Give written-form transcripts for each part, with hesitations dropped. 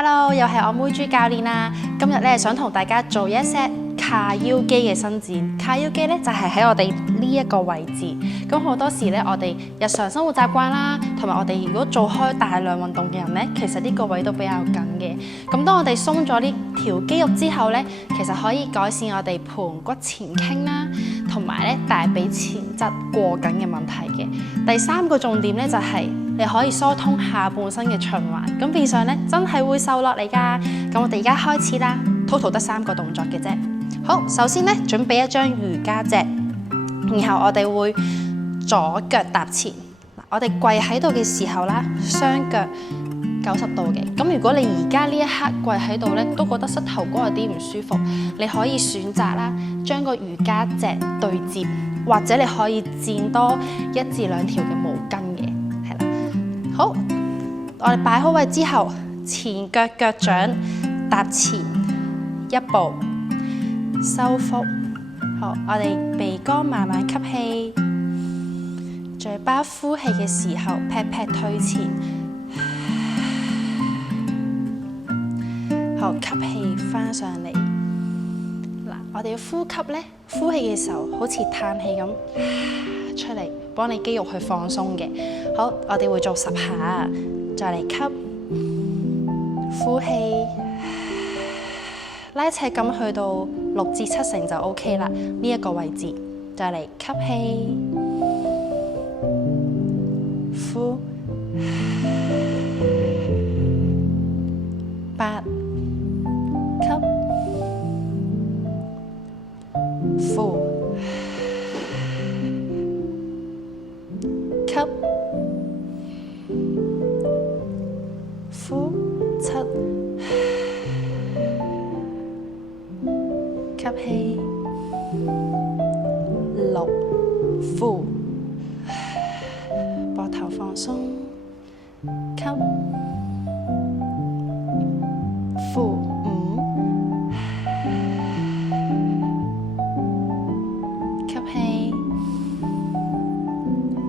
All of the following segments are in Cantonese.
Hello，又係我妹豬教練啦。今日咧想同大家做一 set 卡腰肌嘅伸展。卡腰肌咧就係喺我哋呢一個位置。咁好多時咧，我哋日常生活習慣啦，同埋我哋如果做開大量運動嘅人咧，其實呢個位都比較緊嘅。咁當我哋鬆咗呢條肌肉之後咧，其實可以改善我哋盤骨前傾啦，同埋咧大髀前側過緊嘅問題嘅。第三個重點咧就係你可以疏通下半身嘅循環，咁變相咧真係會瘦落嚟㗎。咁我哋而家開始啦 ，total 得3個動作嘅啫。好，首先咧準備一張瑜伽席，然後我哋會左腳踏前。我哋跪喺度嘅時候啦，雙腳90度嘅。咁如果你而家呢一刻跪喺度咧，都覺得膝頭哥有啲唔舒服，你可以選擇啦，將個瑜伽席對接，或者你可以墊多1至2條嘅毛巾嘅。好，我哋擺好位之後，前腳腳掌踏前1步，收腹。好，我哋鼻哥慢慢吸氣，嘴巴呼氣嘅時候，劈劈推前。好，吸氣翻上嚟。嗱，我哋要呼吸咧，呼氣嘅時候好似嘆氣咁出嚟，幫你肌肉去放鬆嘅。好，我哋會做10下，再嚟吸，呼氣，拉扯咁去到6至7成就 OK 啦。呢一個位置，再嚟吸氣，呼，8，吸，呼，吸，呼，7，吸氣，6，呼，膊頭放鬆，吸，呼，5，吸氣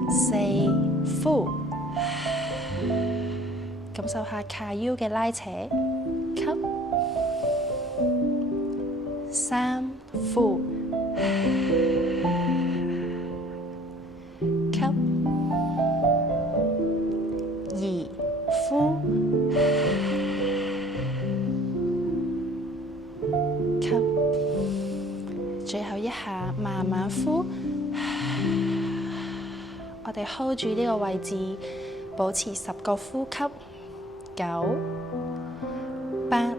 ，4，呼。感受下卡腰嘅拉扯，吸，3，呼，吸，2，呼，吸，最後一下慢慢呼，我哋 hold 住呢個位置，保持10個呼吸。9、8、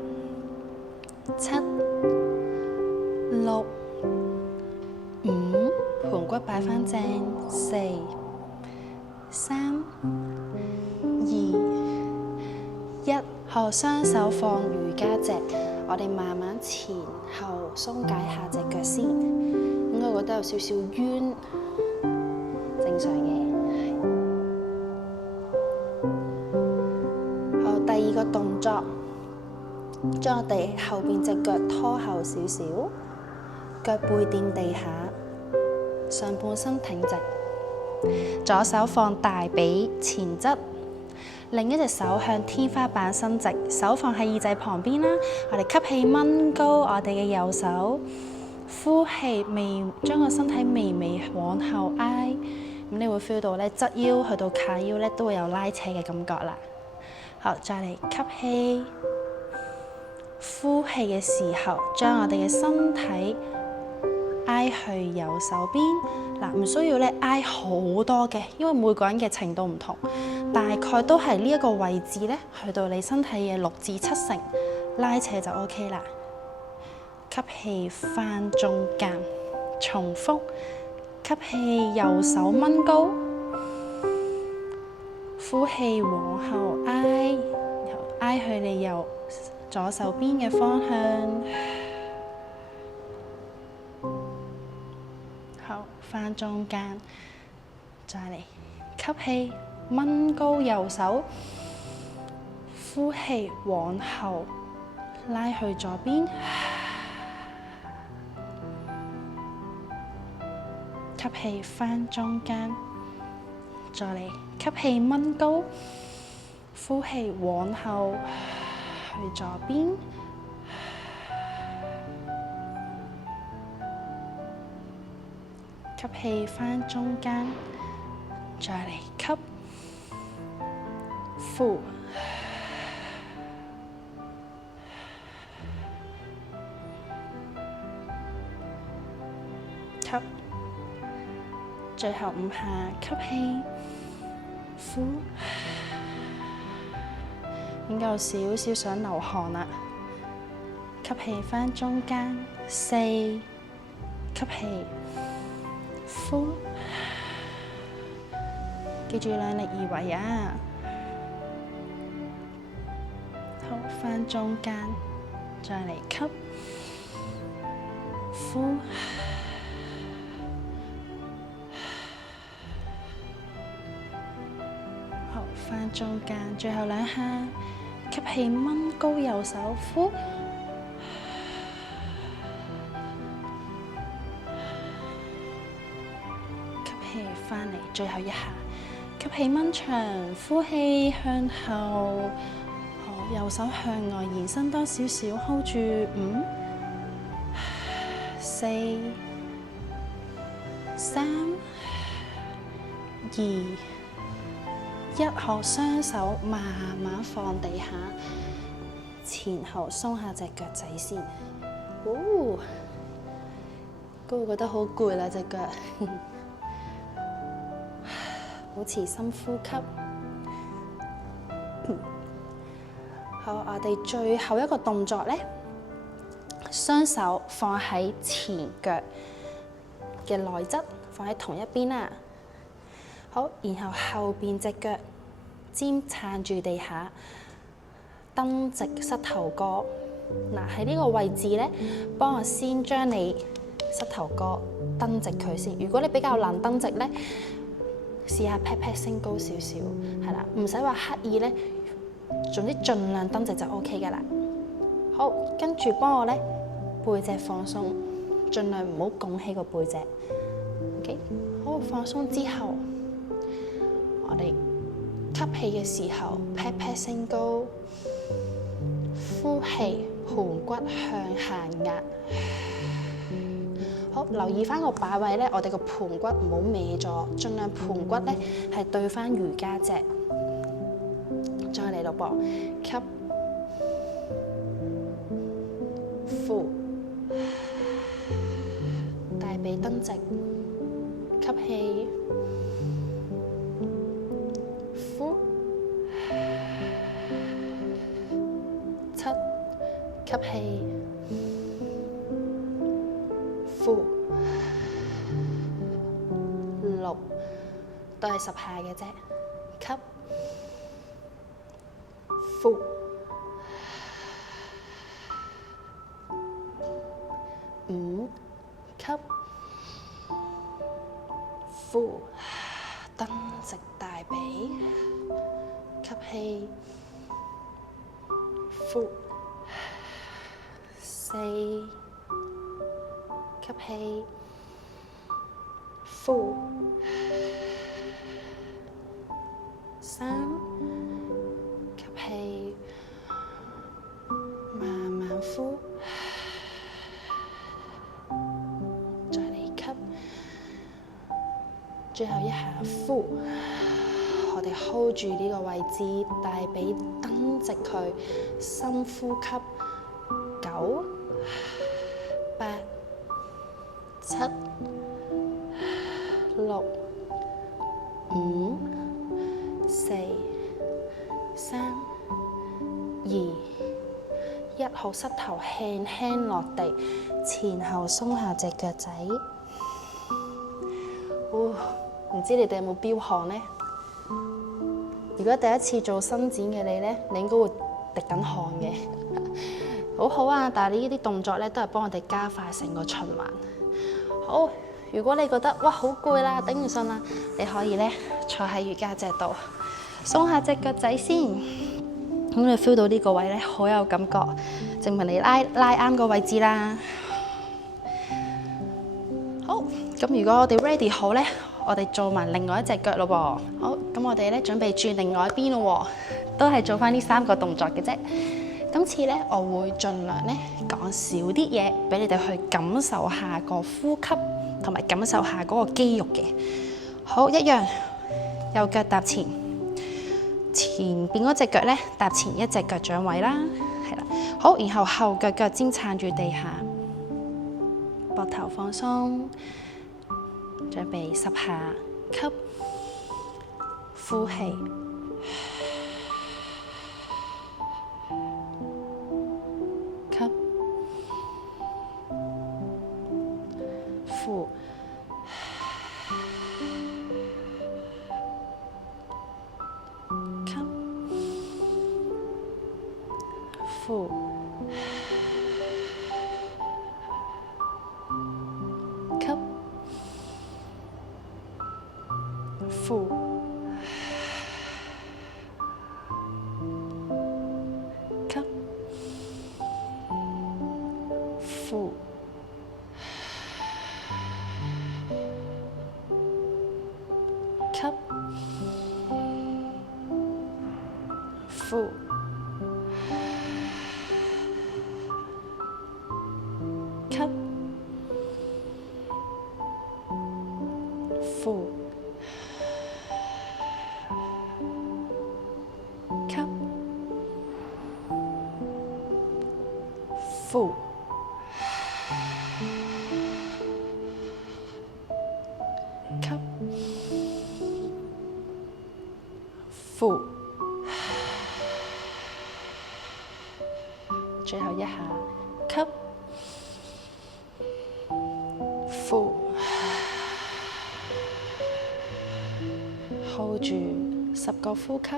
7、6、5，盤骨擺返正，4、3、2、1，好，雙手放瑜伽席，我哋慢慢前後鬆解下隻腳先，應該覺得有少少冤，正常嘅。第2個動作，將我哋後邊隻腳拖後少少，腳背墊地下，上半身挺直，左手放大髀前側，另一隻手向天花板伸直，手放喺耳仔旁邊啦。我哋吸氣掹高我哋嘅右手，呼氣將個身體微微往後挨，咁你會 feel 到咧側腰去到卡腰咧都會有拉扯嘅感覺啦。好，再嚟吸氣，呼氣嘅時候，將我哋嘅身體挨去右手邊。嗱，唔需要咧挨好多嘅，因為每個人嘅程度唔同，大概都係呢一個位置咧，去到你身體嘅6至7成，拉扯就 OK 啦。吸氣翻中間，重複，吸氣右手掹高。呼氣往後挨，然後挨去你左手邊嘅方向。好，翻中間，再嚟吸氣掹高右手，呼氣往後拉去左邊。吸氣翻中間，再嚟吸氣掹高，呼氣往後去左邊，吸氣返中間，再嚟吸，呼，吸，最後5下吸氣，呼，已經有少少想流汗啦。吸氣返中間，4，吸氣，呼，記住量力而為啊！好，返中間，再嚟吸，呼，好，返中間，最後2下，吸氣掹高右手，呼，吸氣返嚟，最後1下，吸氣掹長，呼氣向後。右手向外延伸多少少 ，hold 住5、4、3、2、1，好，雙手慢慢放地下，前後鬆下隻腳仔先。哦，會唔會覺得好攰啦隻腳？保持深呼吸。好，我哋最後一個動作呢，雙手放喺前腳嘅內側，放喺同一邊啦。好，然後後邊隻腳尖撐住地下，蹬直膝頭哥。嗱，喺呢個位置呢，幫我先將你膝頭哥蹬直佢先。如果你比較難蹬直呢，試下 pat pat 升高少少，係啦，唔使話刻意呢。總之盡量蹬直就 OK 㗎啦。好，跟住幫我咧背脊放鬆，盡量唔好拱起個背脊。OK， 好，放鬆之後，我哋吸氣嘅時候 pat pat 升高，呼氣盤骨向下壓。好，留意翻個把位咧，我哋個盤骨唔好歪咗，盡量盤骨咧係對翻瑜伽席。再嚟咯噃，吸，呼，大髀蹬直，吸氣，呼，7，吸氣，呼，6，都係10下嘅啫，吸。呼，5，吸，呼，蹬直大髀，吸氣，呼，4，吸氣，呼，3。吸氣，慢慢呼，再嚟吸，最後1下呼。我哋 hold 住呢個位置，大髀蹬直佢，深呼吸。9、8、7、6、5、4、3、2、1，好，膝頭輕輕落地，前後鬆下隻腳仔。唔知你哋有冇飆汗呢？如果第一次做伸展嘅你呢，你應該會滴緊汗嘅。好好啊，但係呢啲動作呢，都係幫我哋加快成個循環。好，如果你覺得哇好攰啦，頂唔順啦，你可以呢坐喺瑜伽席度，鬆下隻腳仔先。咁你 feel 到呢個位呢，好有感覺，證明你拉啱個位置啦。好，咁如果我哋 ready 好呢，我哋做埋另外一隻腳咯噃。好，咁我哋呢準備轉另外一邊咯喎，都係做翻呢3個動作嘅啫。今次咧，我會盡量咧講少啲嘢，俾你哋去感受下個呼吸，同埋感受下嗰個肌肉嘅。好，一樣，右腳踏前，前邊嗰隻腳咧踏前一隻腳掌位啦，係啦。好，然後後腳腳尖撐住地下，膊頭放鬆，準備10下吸，呼氣。呼，吸，呼，吸，呼，吸，呼。吸，呼，吸，呼，吸，呼，吸。呼，最後一下，吸，呼 ，hold 住10個呼吸，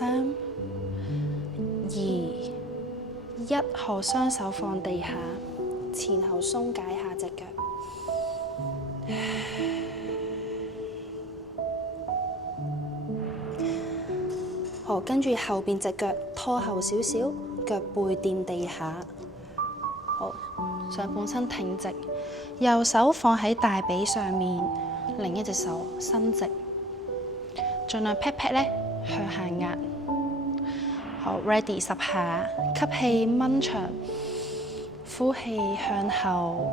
3、2、1，好，雙手放地下。前後鬆解下隻腳，好，跟住後邊隻腳拖後少少，腳背掂地下，好，上半身挺直，右手放喺大髀上面，另一隻手伸直，盡量 pat pat 咧向下壓，好 ，ready 10下，吸氣掹長。呼氣向後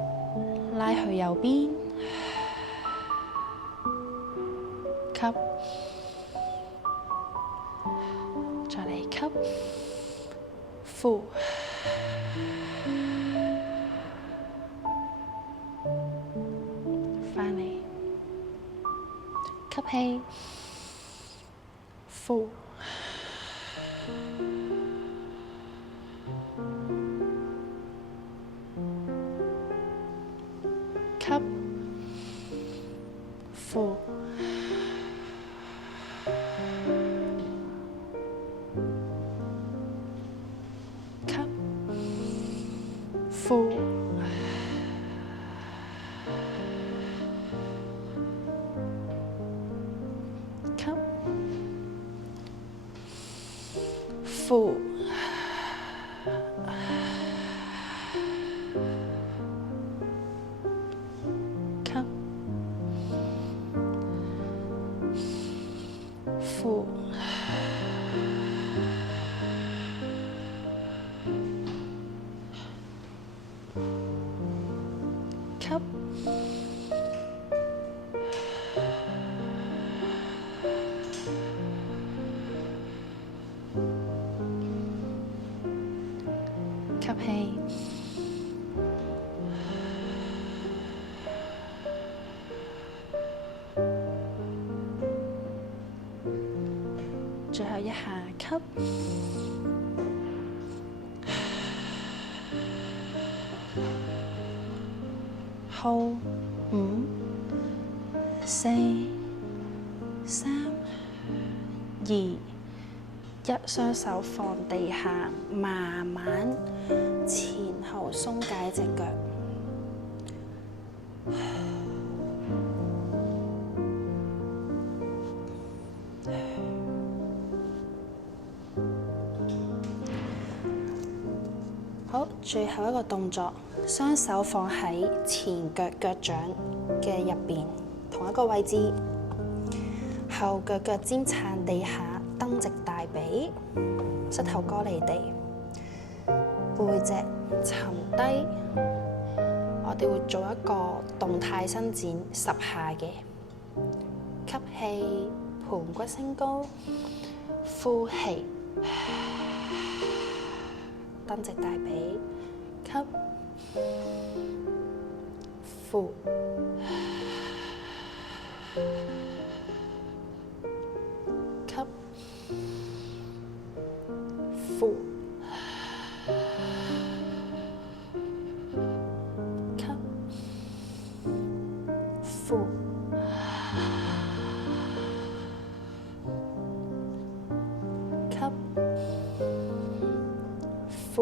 拉去右邊，吸，再嚟吸，呼，翻嚟，吸氣，呼。吸，呼，吸，呼，吸，呼。呼，吸，吸氣，最後一下吸，hold 5、4、3、2、1，雙手放地下，慢慢前後鬆解隻腳。好，最後一個動作，雙手放喺前腳腳掌嘅入邊，同同一個位置。後腳尖撐地下，蹬直大髀，膝頭哥離地，背脊沉低。我哋會做一個動態伸展10下嘅。吸氣，盤骨升高；呼氣，蹬直大髀。吸，呼。吸，呼，吸，呼，吸，呼，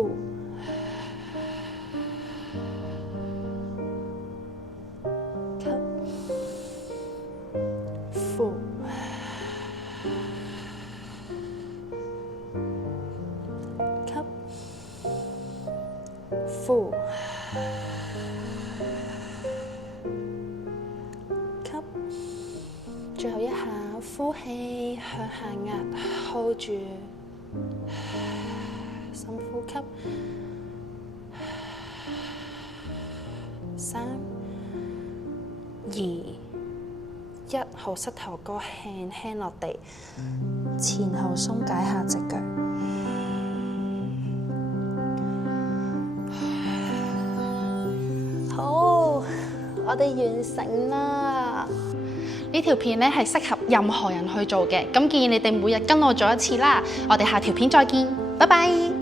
吸，呼。呼，吸，最後一下，呼氣向下壓 ，hold 住，深呼吸，3、2、1，好，膝頭哥輕輕落地，前後鬆解下隻腳。好，我哋完成啦！呢條片咧係適合任何人去做嘅，咁建議你哋每日跟我做一次啦。我哋下條片再見，拜拜。